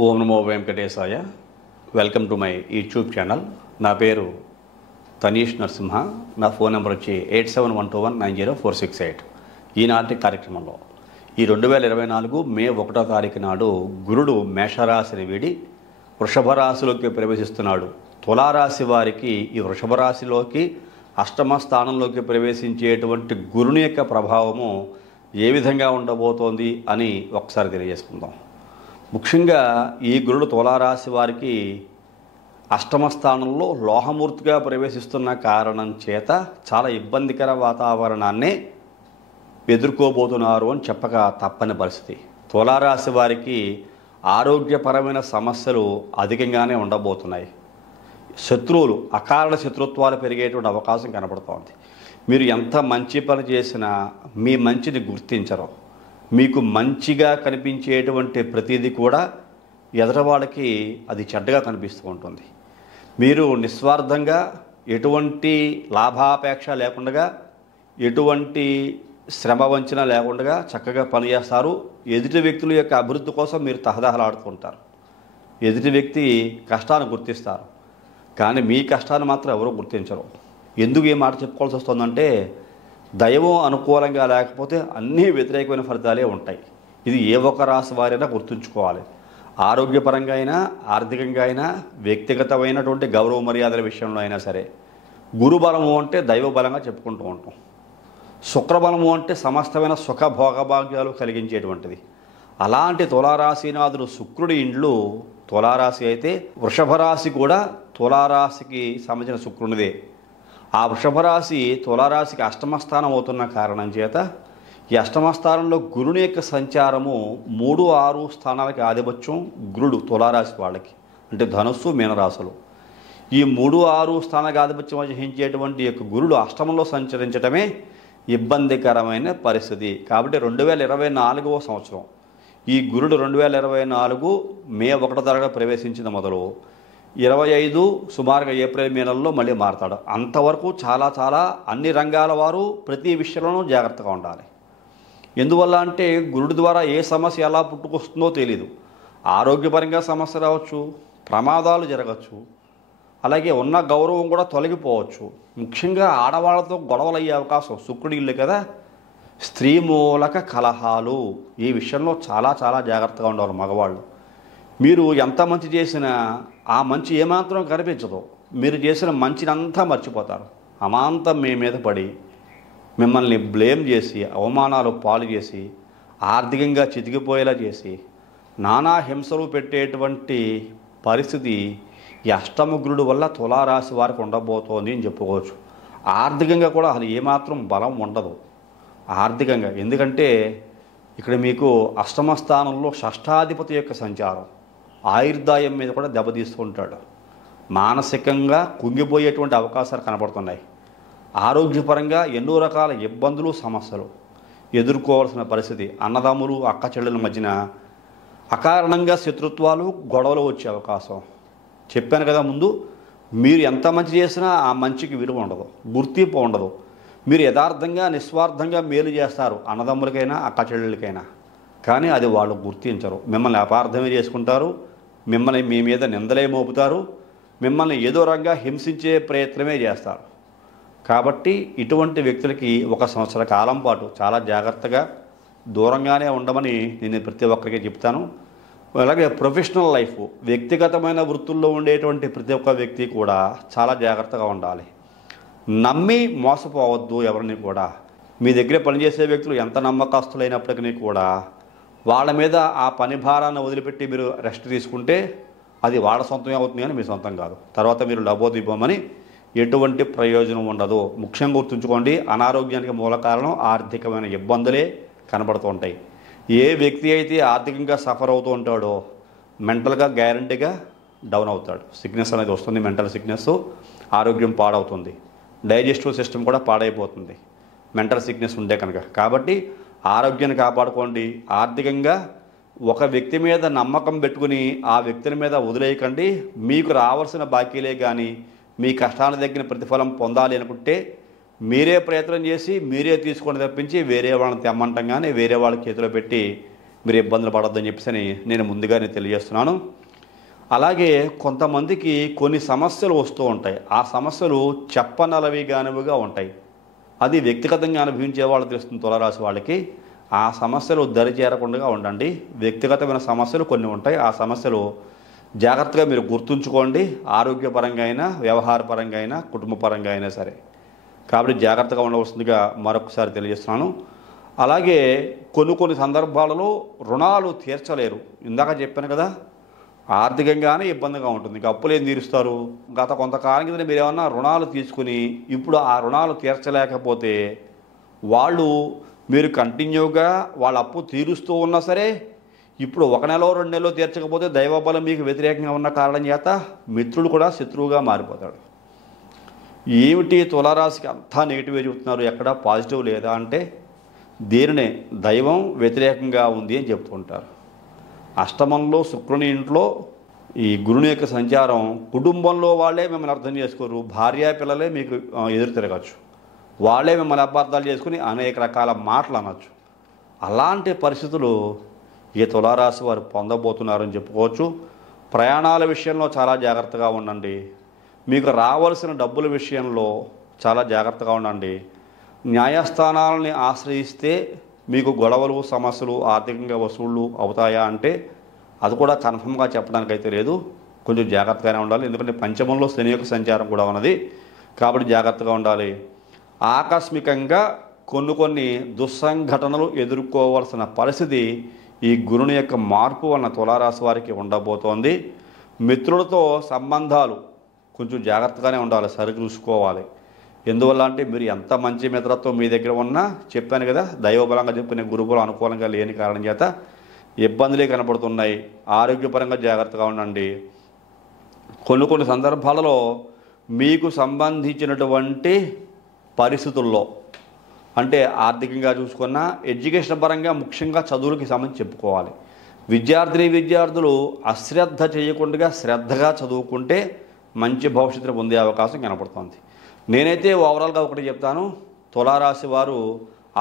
Om Namo Venkatesaya. Welcome to my YouTube channel. నా పేరు తనీష్ నరసింహ. నా ఫోన్ నెంబర్ వచ్చి 8712190468. ఈనాటి కార్యక్రమంలో ఈ 2024 మే 1వ తారీఖు నాడు గురుడు మేషరాశిని వీడి వృషభ రాశిలోకి ప్రవేశిస్తున్నాడు. తులారాశి వారికి ఈ వృషభ రాశిలోకి అష్టమ స్థానంలోకి ప్రవేశించేటువంటి గురుని యొక్క ప్రభావము ఏ విధంగా ఉండబోతోంది అని ఒకసారి తెలియజేసుకుందాం. ముఖ్యంగా ఈ గురుడు తులారాశి వారికి అష్టమ స్థానంలో లోహమూర్తిగా ప్రవేశిస్తున్న కారణం చేత చాలా ఇబ్బందికర వాతావరణాన్ని ఎదుర్కోబోతున్నారు అని చెప్పక తప్పని పరిస్థితి. తులారాశి వారికి ఆరోగ్యపరమైన సమస్యలు అధికంగానే ఉండబోతున్నాయి. శత్రువులు, అకారణ శత్రుత్వాలు పెరిగేటువంటి అవకాశం కనబడుతోంది. మీరు ఎంత మంచి పని చేసినా మీ మంచిని గుర్తించరు. మీకు మంచిగా కనిపించేటువంటి ప్రతిదీ కూడా ఎదరవాళ్ళకి అది చెడ్డగా కనిపిస్తూ ఉంటుంది. మీరు నిస్వార్థంగా ఎటువంటి లాభాపేక్ష లేకుండా, ఎటువంటి శ్రమ వంచన లేకుండా చక్కగా పనిచేస్తారు. ఎదుటి వ్యక్తుల యొక్క అభివృద్ధి కోసం మీరు తహదహలాడుతుంటారు. ఎదుటి వ్యక్తి కష్టాన్ని గుర్తిస్తారు, కానీ మీ కష్టాన్ని మాత్రం ఎవరూ గుర్తించరు. ఎందుకు ఈ మాట చెప్పుకోవాల్సి వస్తుందంటే, దైవం అనుకూలంగా లేకపోతే అన్నీ వ్యతిరేకమైన ఫలితాలే ఉంటాయి. ఇది ఏ ఒక్క రాశి వారైనా గుర్తుంచుకోవాలి. ఆరోగ్యపరంగా అయినా, ఆర్థికంగా అయినా, వ్యక్తిగతమైనటువంటి గౌరవ మర్యాదల విషయంలో అయినా సరే. గురుబలము అంటే దైవ బలంగా చెప్పుకుంటూ ఉంటాం. శుక్రబలము అంటే సమస్తమైన సుఖ భోగభాగ్యాలు కలిగించేటువంటిది. అలాంటి తులారాశినాథుడు శుక్రుడి ఇండ్లు తులారాశి అయితే, వృషభ రాశి కూడా తులారాశికి సంబంధించిన శుక్రునిదే. ఆ వృషభ రాశి తులారాశికి అష్టమ స్థానం అవుతున్న కారణం చేత ఈ అష్టమ స్థానంలో గురుని యొక్క సంచారము 3, 6 స్థానాలకి ఆధిపత్యం గురుడు తులారాశి వాళ్ళకి, అంటే ధనుస్సు, మీనరాశులు. ఈ 3, 6 స్థానాలకు ఆధిపత్యం వహించేటువంటి యొక్క గురుడు అష్టమంలో సంచరించడమే ఇబ్బందికరమైన పరిస్థితి. కాబట్టి 2024వ సంవత్సరం ఈ గురుడు 2024 మే 1వ తారీఖున ప్రవేశించిన మొదలు 25 సుమారుగా ఏప్రిల్ మే నెలలో మళ్ళీ మారతాడు. అంతవరకు చాలా అన్ని రంగాల వారు ప్రతి విషయంలోనూ జాగ్రత్తగా ఉండాలి. ఎందువల్ల అంటే గురుడి ద్వారా ఏ సమస్య ఎలా పుట్టుకొస్తుందో తెలీదు. ఆరోగ్యపరంగా సమస్య రావచ్చు, ప్రమాదాలు జరగచ్చు, అలాగే ఉన్న గౌరవం కూడా తొలగిపోవచ్చు. ముఖ్యంగా ఆడవాళ్ళతో గొడవలు అయ్యే అవకాశం. శుక్రుడి ఇల్లు కదా, స్త్రీ మూలక కలహాలు. ఈ విషయంలో చాలా జాగ్రత్తగా ఉండాలి మగవాళ్ళు. మీరు ఎంత మంచి చేసినా ఆ మంచి ఏమాత్రం కనిపించదు. మీరు చేసిన మంచినంతా మర్చిపోతారు. అమాంతం మీ మీద పడి మిమ్మల్ని బ్లేమ్ చేసి, అవమానాలు పాలు చేసి, ఆర్థికంగా చితికిపోయేలా చేసి, నానా హింసలు పెట్టేటువంటి పరిస్థితి ఈ అష్టమగురుడు వల్ల తులారాశి వారికి ఉండబోతోంది అని చెప్పుకోవచ్చు. ఆర్థికంగా కూడా అసలు ఏమాత్రం బలం ఉండదు ఆర్థికంగా. ఎందుకంటే ఇక్కడ మీకు అష్టమ స్థానంలో షష్ఠాధిపతి యొక్క సంచారం ఆయుర్దాయం మీద కూడా దెబ్బతీస్తూ ఉంటాడు. మానసికంగా కుంగిపోయేటువంటి అవకాశాలు కనపడుతున్నాయి. ఆరోగ్యపరంగా ఎన్నో రకాల ఇబ్బందులు, సమస్యలు ఎదుర్కోవాల్సిన పరిస్థితి. అన్నదమ్ములు, అక్క చెల్లెల మధ్యన అకారణంగా శత్రుత్వాలు, గొడవలు వచ్చే అవకాశం. చెప్పాను కదా ముందు, మీరు ఎంత మంచి చేసినా ఆ మంచికి విలువ ఉండదు, గుర్తింపు ఉండదు. మీరు యథార్థంగా నిస్వార్థంగా మేలు చేస్తారు అన్నదమ్ములకైనా, అక్క చెల్లెలకైనా, కానీ అది వాళ్ళు గుర్తించరు. మిమ్మల్ని అపార్థమే చేసుకుంటారు, మిమ్మల్ని మీ మీద నిందలే మోపుతారు, మిమ్మల్ని ఏదో రకంగా హింసించే ప్రయత్నమే చేస్తారు. కాబట్టి ఇటువంటి వ్యక్తులకి 1 సంవత్సర కాలం పాటు చాలా జాగ్రత్తగా దూరంగానే ఉండమని నేను ప్రతి ఒక్కరికి చెప్తాను. అలాగే ప్రొఫెషనల్ లైఫ్, వ్యక్తిగతమైన వృత్తుల్లో ఉండేటువంటి ప్రతి ఒక్క వ్యక్తి కూడా చాలా జాగ్రత్తగా ఉండాలి. నమ్మి మోసపోవద్దు ఎవరిని కూడా. మీ దగ్గర పనిచేసే వ్యక్తులు ఎంత నమ్మకస్తులైనప్పటికీ కూడా వాళ్ళ మీద ఆ పని భారాన్ని వదిలిపెట్టి మీరు రెస్ట్ తీసుకుంటే అది వాళ్ళ సొంతమే అవుతుంది, కానీ మీ సొంతం కాదు. తర్వాత మీరు లబోదిబ్బమని ఎటువంటి ప్రయోజనం ఉండదు. ముఖ్యంగా గుర్తుంచుకోండి, అనారోగ్యానికి మూల కారణం ఆర్థికమైన ఇబ్బందులే కనబడుతూ ఉంటాయి. ఏ వ్యక్తి అయితే ఆర్థికంగా సఫర్ అవుతూ ఉంటాడో మెంటల్గా గ్యారంటీగా డౌన్ అవుతాడు. సిక్నెస్ అనేది వస్తుంది, మెంటల్ సిక్నెస్. ఆరోగ్యం పాడవుతుంది, డైజెస్టివ్ సిస్టమ్ కూడా పాడైపోతుంది మెంటల్ సిక్నెస్ ఉంటే కనుక. కాబట్టి ఆరోగ్యాన్ని కాపాడుకోండి. ఆర్థికంగా ఒక వ్యక్తి మీద నమ్మకం పెట్టుకుని ఆ వ్యక్తుల మీద వదిలేయకండి. మీకు రావాల్సిన బాకీలే కానీ మీ కష్టాన్ని తగ్గిన ప్రతిఫలం పొందాలి అనుకుంటే మీరే ప్రయత్నం చేసి మీరే తీసుకొని తప్పించి వేరే వాళ్ళని తెమ్మంటాం కానీ వేరే వాళ్ళ చేతిలో పెట్టి మీరు ఇబ్బందులు పడొద్దని చెప్పేసి నేను ముందుగానే తెలియజేస్తున్నాను. అలాగే కొంతమందికి కొన్ని సమస్యలు వస్తూ ఉంటాయి. ఆ సమస్యలు చెప్పనలవి కానివిగా ఉంటాయి. అది వ్యక్తిగతంగా అనుభవించే వాళ్ళు తెలుస్తుంది. తులారాశి వాళ్ళకి ఆ సమస్యలు దరి చేరకుండా ఉండండి. వ్యక్తిగతమైన సమస్యలు కొన్ని ఉంటాయి. ఆ సమస్యలు జాగ్రత్తగా మీరు గుర్తుంచుకోండి. ఆరోగ్యపరంగా అయినా, వ్యవహారపరంగా అయినా, కుటుంబపరంగా అయినా సరే. కాబట్టి జాగ్రత్తగా ఉండవలసిందిగా మరొకసారి తెలియజేస్తున్నాను. అలాగే కొన్ని సందర్భాలలో రుణాలు తీర్చలేరు. ఇందాక చెప్పాను కదా, ఆర్థికంగానే ఇబ్బందిగా ఉంటుంది. ఇంకా అప్పులు ఏం తీరుస్తారు? గత కొంతకాలం కింద మీరు ఏమన్నా రుణాలు తీసుకుని ఇప్పుడు ఆ రుణాలు తీర్చలేకపోతే మీరు కంటిన్యూగా వాళ్ళ అప్పు తీరుస్తూ ఉన్నా సరే, ఇప్పుడు 1 నెల 2 నెలలో తీర్చకపోతే దైవబలం మీకు వ్యతిరేకంగా ఉన్న కారణం చేత మిత్రుడు కూడా శత్రువుగా మారిపోతాడు. ఏమిటి తులారాశికి అంతా నెగిటివ్గా చెబుతున్నారు, ఎక్కడ పాజిటివ్ లేదా అంటే దీనినే దైవం వ్యతిరేకంగా ఉంది అని చెప్తూ ఉంటారు. అష్టమంలో శుక్రుని ఇంట్లో ఈ గురుని యొక్క సంచారం, కుటుంబంలో వాళ్ళే మిమ్మల్ని అర్థం చేసుకోరు. భార్య పిల్లలే మీకు ఎదురు తిరగచ్చు. వాళ్ళే మిమ్మల్ని అపార్థాలు చేసుకుని అనేక రకాల మాటలు అనొచ్చు. అలాంటి పరిస్థితులు ఈ తులారాశి వారు పొందబోతున్నారని చెప్పుకోవచ్చు. ప్రయాణాల విషయంలో చాలా జాగ్రత్తగా ఉండండి. మీకు రావాల్సిన డబ్బుల విషయంలో చాలా జాగ్రత్తగా ఉండండి. న్యాయస్థానాలని ఆశ్రయిస్తే మీకు గొడవలు, సమస్యలు, ఆర్థికంగా వసూళ్ళు అవుతాయా అంటే అది కూడా కన్ఫర్మ్గా చెప్పడానికైతే లేదు. కొంచెం జాగ్రత్తగానే ఉండాలి. ఎందుకంటే పంచమంలో శని యొక్క సంచారం కూడా ఉన్నది. కాబట్టి జాగ్రత్తగా ఉండాలి. ఆకస్మికంగా కొన్ని దుస్సంఘటనలు ఎదుర్కోవాల్సిన పరిస్థితి ఈ గురుని యొక్క మార్పు వలన తులారాశి వారికి ఉండబోతోంది. మిత్రులతో సంబంధాలు కొంచెం జాగ్రత్తగానే ఉండాలి, సరిచూసుకోవాలి. ఎందువల్ల అంటే మీరు ఎంత మంచి మిత్రత్వం మీ దగ్గర ఉన్నా, చెప్పాను కదా, దైవబలంగా చెప్పుకునే గురుబలం అనుకూలంగా లేని కారణం చేత ఇబ్బందులే కనపడుతున్నాయి. ఆరోగ్యపరంగా జాగ్రత్తగా ఉండండి. కొన్ని సందర్భాలలో మీకు సంబంధించినటువంటి పరిస్థితుల్లో అంటే ఆర్థికంగా చూసుకున్నా, ఎడ్యుకేషన్ పరంగా ముఖ్యంగా చదువులకి సంబంధించి చెప్పుకోవాలి. విద్యార్థులు అశ్రద్ధ చేయకుండా శ్రద్ధగా చదువుకుంటే మంచి భవిష్యత్తు పొందే అవకాశం కనపడుతుంది. నేనైతే ఓవరాల్గా ఒకటి చెప్తాను, తులారాశి వారు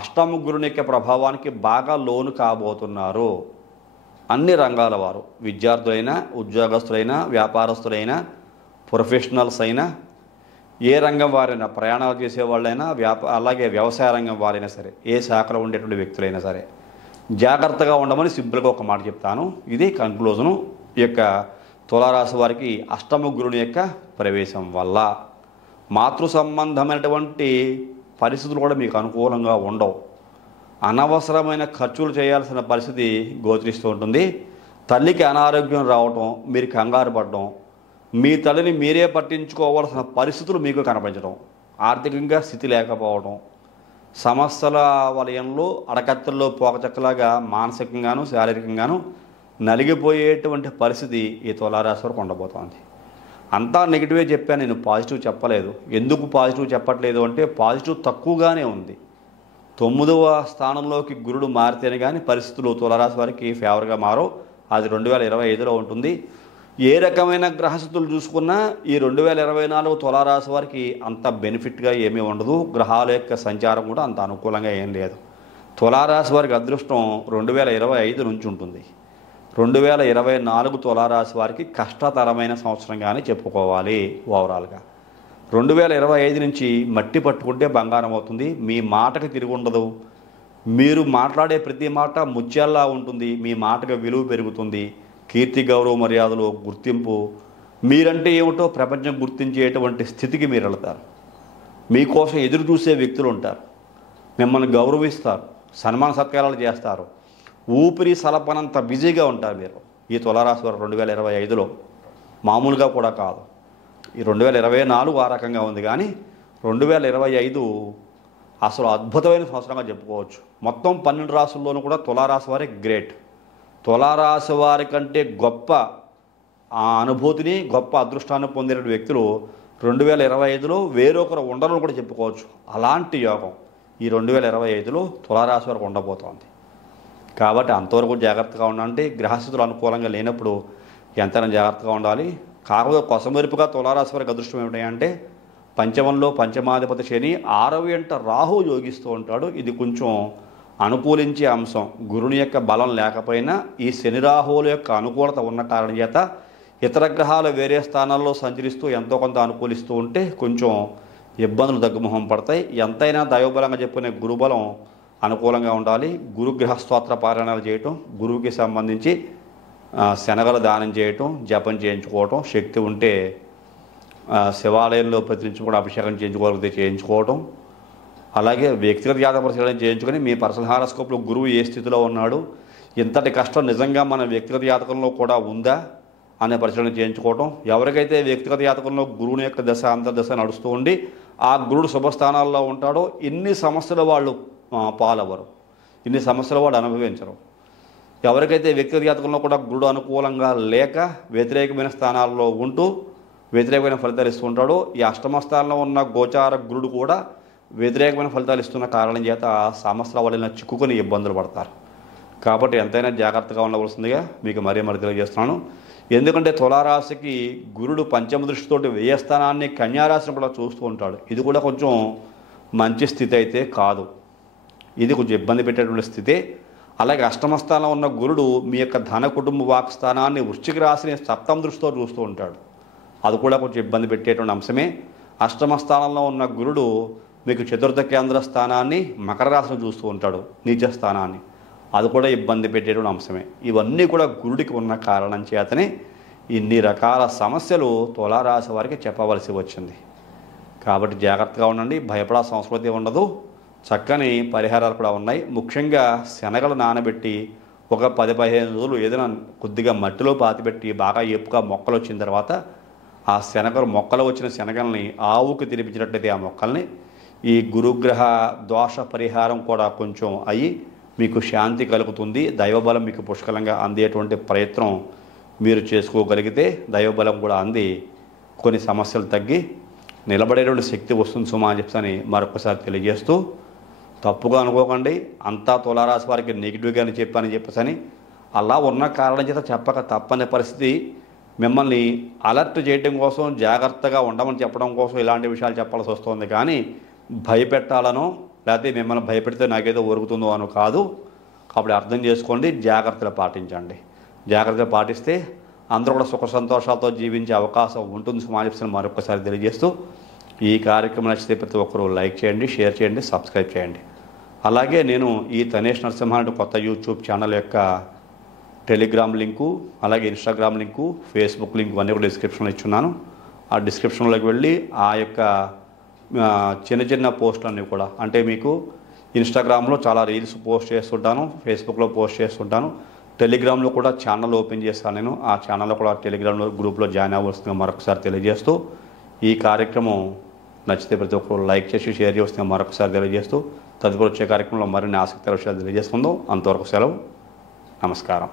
అష్టమ గురుని యొక్క ప్రభావానికి బాగా లోను కాబోతున్నారు. అన్ని రంగాల వారు, విద్యార్థులైనా, ఉద్యోగస్తులైనా, వ్యాపారస్తులైనా, ప్రొఫెషనల్స్ అయినా, ఏ రంగం వారైనా, ప్రయాణాలు చేసేవాళ్ళైనా, అలాగే వ్యవసాయ రంగం వారైనా సరే, ఏ శాఖలో ఉండేటువంటి వ్యక్తులైనా సరే జాగ్రత్తగా ఉండమని సింపుల్గా ఒక మాట చెప్తాను. ఇది కన్క్లూజను. ఈ యొక్క తులారాశి వారికి అష్టమ గురుని యొక్క ప్రవేశం వల్ల మాతృ సంబంధమైనటువంటి పరిస్థితులు కూడా మీకు అనుకూలంగా ఉండవు. అనవసరమైన ఖర్చులు చేయాల్సిన పరిస్థితి గోచరిస్తూ ఉంటుంది. తల్లికి అనారోగ్యం రావటం, మీరు కంగారు పడడం, మీ తల్లిని మీరే పట్టించుకోవాల్సిన పరిస్థితులు మీకు కనిపించడం, ఆర్థికంగా స్థితి లేకపోవడం, సమస్యల వలయంలో అడకత్తల్లో పోకచక్కలాగా మానసికంగాను శారీరకంగాను నలిగిపోయేటువంటి పరిస్థితి ఈ తులారాశి వరకు ఉండబోతోంది. అంతా నెగిటివే చెప్పాను, నేను పాజిటివ్ చెప్పలేదు. ఎందుకు పాజిటివ్ చెప్పట్లేదు అంటే పాజిటివ్ తక్కువగానే ఉంది. 9వ స్థానంలోకి గురుడు మారితేనే కానీ పరిస్థితులు తులారాశి వారికి ఫేవర్గా మారో. అది 2025లో ఉంటుంది. ఏ రకమైన గ్రహస్థితులు చూసుకున్నా ఈ 2024 తులారాశి వారికి అంత బెనిఫిట్గా ఏమీ ఉండదు. గ్రహాల యొక్క సంచారం కూడా అంత అనుకూలంగా ఏం లేదు. తులారాశి వారికి అదృష్టం 2025 నుంచి ఉంటుంది. 2024 తులారాశి వారికి కష్టతరమైన సంవత్సరంగానే చెప్పుకోవాలి. ఓవరాల్గా 2025 నుంచి మట్టి పట్టుకుంటే బంగారం అవుతుంది. మీ మాటకి తిరిగి ఉండదు. మీరు మాట్లాడే ప్రతి మాట ముత్యాల్లా ఉంటుంది. మీ మాటకు విలువ పెరుగుతుంది. కీర్తి, గౌరవ మర్యాదలు, గుర్తింపు, మీరంటే ఏమిటో ప్రపంచం గుర్తించేటువంటి స్థితికి మీరు వెళతారు. మీకోసం ఎదురు చూసే వ్యక్తులు ఉంటారు. మిమ్మల్ని గౌరవిస్తారు, సన్మాన సత్కారాలు చేస్తారు. ఊపిరి సలపనంత బిజీగా ఉంటారు మీరు. ఈ తులారాశి వారు 2025లో మామూలుగా కూడా కాదు. ఈ 2024 ఆ రకంగా ఉంది, కానీ 2025 అసలు అద్భుతమైన సంవత్సరంగా చెప్పుకోవచ్చు. మొత్తం 12 రాశుల్లోనూ కూడా తులారాశి వారే గ్రేట్. తులారాశి వారి కంటే గొప్ప ఆ అనుభూతిని, గొప్ప అదృష్టాన్ని పొందిన వ్యక్తులు 2025లో వేరొకరు ఉండరని కూడా చెప్పుకోవచ్చు. అలాంటి యోగం ఈ 2025లో తులారాశి వారికి ఉండబోతోంది. కాబట్టి అంతవరకు జాగ్రత్తగా ఉండాలంటే గ్రహస్థితులు అనుకూలంగా లేనప్పుడు ఎంతైనా జాగ్రత్తగా ఉండాలి. కాకపోతే కొసమెరుపుగా తులారాశి వారికి అదృష్టం ఏమిటంటే పంచమంలో పంచమాధిపతి శని, 6వ ఇంట రాహు యోగిస్తూ ఉంటాడు. ఇది కొంచెం అనుకూలించే అంశం గురుని యొక్క బలం లేకపోయినా ఈ శని రాహువుల యొక్క అనుకూలత ఉన్న కారణం చేత ఇతర గ్రహాలు వేరే స్థానాల్లో సంచరిస్తూ ఎంతో కొంత అనుకూలిస్తూ ఉంటే కొంచెం ఇబ్బందులు తగ్గుముఖం పడతాయి. ఎంతైనా దైవబలంగా చెప్పుకునే గురుబలం అనుకూలంగా ఉండాలి. గురుగ్రహ స్తోత్ర పారాయణాలు చేయటం, గురువుకి సంబంధించి శనగలు దానం చేయటం, జపం చేయించుకోవటం, శక్తి ఉంటే శివాలయంలో ప్రతినిత్యం కూడా అభిషేకం చేయించుకోగలిగితే చేయించుకోవటం, అలాగే వ్యక్తిగత జాతక పరిశీలన చేయించుకొని మీ పర్సనల్ హారోస్కోప్లో గురువు ఏ స్థితిలో ఉన్నాడు, ఇంతటి కష్టం నిజంగా మన వ్యక్తిగత జాతకంలో కూడా ఉందా అనే పరిశీలన చేయించుకోవటం. ఎవరికైతే వ్యక్తిగత జాతకంలో గురువుని యొక్క దశ అంతర్దశ నడుస్తూ ఉండి ఆ గురుడు శుభస్థానాల్లో ఉంటాడో ఇన్ని సమస్యలు వాళ్ళు పాలవరు, ఇన్ని సమస్యలు వాళ్ళు అనుభవించరు. ఎవరికైతే వ్యక్తిగత జాతకంలో కూడా గురుడు అనుకూలంగా లేక వ్యతిరేకమైన స్థానాల్లో ఉంటూ వ్యతిరేకమైన ఫలితాలు ఇస్తూ ఉంటాడో ఈ అష్టమ స్థానంలో ఉన్న గోచార గురుడు కూడా వ్యతిరేకమైన ఫలితాలు ఇస్తున్న కారణం చేత సమస్యల వల్ల చిక్కుకొని ఇబ్బందులు పడతారు. కాబట్టి ఎంతైనా జాగ్రత్తగా ఉండవలసిందిగా మీకు మరీ తెలియజేస్తున్నాను. ఎందుకంటే తులారాశికి గురుడు పంచమ దృష్టితోటి వ్యయ స్థానాన్ని కన్యారాశిని కూడా చూస్తూ ఉంటాడు. ఇది కూడా కొంచెం మంచి స్థితి అయితే కాదు, ఇది కొంచెం ఇబ్బంది పెట్టేటువంటి స్థితే. అలాగే అష్టమ స్థానంలో ఉన్న గురుడు మీ యొక్క ధన కుటుంబ వాక్ స్థానాన్ని వృశ్చిక రాశిని సప్తమ దృష్టితో చూస్తూ ఉంటాడు, అది కూడా కొంచెం ఇబ్బంది పెట్టేటువంటి అంశమే. అష్టమ స్థానంలో ఉన్న గురుడు మీకు చతుర్థ కేంద్ర స్థానాన్ని మకర రాశిని చూస్తూ ఉంటాడు, నీచ స్థానాన్ని, అది కూడా ఇబ్బంది పెట్టేటువంటి అంశమే. ఇవన్నీ కూడా గురుడికి ఉన్న కారణం చేతనే ఇన్ని రకాల సమస్యలు తులారాశి వారికి చెప్పవలసి వచ్చింది. కాబట్టి జాగ్రత్తగా ఉండండి, భయపడా సంస్కృతి ఉండదు, చక్కని పరిహారాలు కూడా ఉన్నాయి. ముఖ్యంగా శనగలు నానబెట్టి ఒక 10-15 రోజులు ఏదైనా కొద్దిగా మట్టిలో పాతిపెట్టి బాగా ఏపుగా మొక్కలు వచ్చిన తర్వాత ఆ శనగలు మొక్కలు వచ్చిన శనగల్ని ఆవుకి తినిపించినట్లయితే ఆ మొక్కల్ని ఈ గురుగ్రహ దోష పరిహారం కూడా కొంచెం అయ్యి మీకు శాంతి కలుగుతుంది. దైవబలం మీకు పుష్కలంగా అందేటువంటి ప్రయత్నం మీరు చేసుకోగలిగితే దైవబలం కూడా అంది కొన్ని సమస్యలు తగ్గి నిలబడేటువంటి శక్తి వస్తుంది సుమా అని చెప్పని మరొకసారి తెలియజేస్తూ, తప్పుగా అనుకోకండి, అంతా తులారాశి వారికి నెగిటివ్గానే చెప్పని చెప్పని అలా ఉన్న కారణం చేత చెప్పక తప్పని పరిస్థితి. మిమ్మల్ని అలర్ట్ చేయడం కోసం, జాగ్రత్తగా ఉండమని చెప్పడం కోసం ఇలాంటి విషయాలు చెప్పాల్సి వస్తుంది. కానీ భయపెట్టాలనో లేకపోతే మిమ్మల్ని భయపెడితే నాకేదో ఒరుగుతుందో అనో కాదు. కాబట్టి అర్థం చేసుకోండి, జాగ్రత్తలు పాటించండి. జాగ్రత్తలు పాటిస్తే అందరూ కూడా సుఖ సంతోషాలతో జీవించే అవకాశం ఉంటుంది సమాజం మరొకసారి తెలియజేస్తూ, ఈ కార్యక్రమం నచ్చితే ప్రతి ఒక్కరూ లైక్ చేయండి, షేర్ చేయండి, సబ్స్క్రైబ్ చేయండి. అలాగే నేను ఈ తనేష్ నరసింహ కొత్త యూట్యూబ్ ఛానల్ యొక్క టెలిగ్రామ్ లింకు, అలాగే ఇన్స్టాగ్రామ్ లింకు, ఫేస్బుక్ లింకు అన్నీ కూడా డిస్క్రిప్షన్లో ఇచ్చున్నాను. ఆ డిస్క్రిప్షన్లోకి వెళ్ళి ఆ యొక్క చిన్న చిన్న పోస్టులన్నీ కూడా, అంటే మీకు ఇన్స్టాగ్రామ్లో చాలా రీల్స్ పోస్ట్ చేస్తుంటాను, ఫేస్బుక్లో పోస్ట్ చేస్తుంటాను, టెలిగ్రామ్లో కూడా ఛానల్ ఓపెన్ చేస్తాను నేను. ఆ ఛానల్లో కూడా టెలిగ్రామ్లో గ్రూప్లో జాయిన్ అవ్వాల్సిందిగా మరొకసారి తెలియజేస్తూ, ఈ కార్యక్రమం నచ్చితే ప్రతి ఒక్కరు లైక్ చేసి షేర్ చేస్తే మరొకసారి తెలియజేస్తూ, తదుపరి వచ్చే కార్యక్రమంలో మరిన్ని ఆసక్తికర విషయాలు తెలియజేసుకుందాం. అంతవరకు సెలవు, నమస్కారం.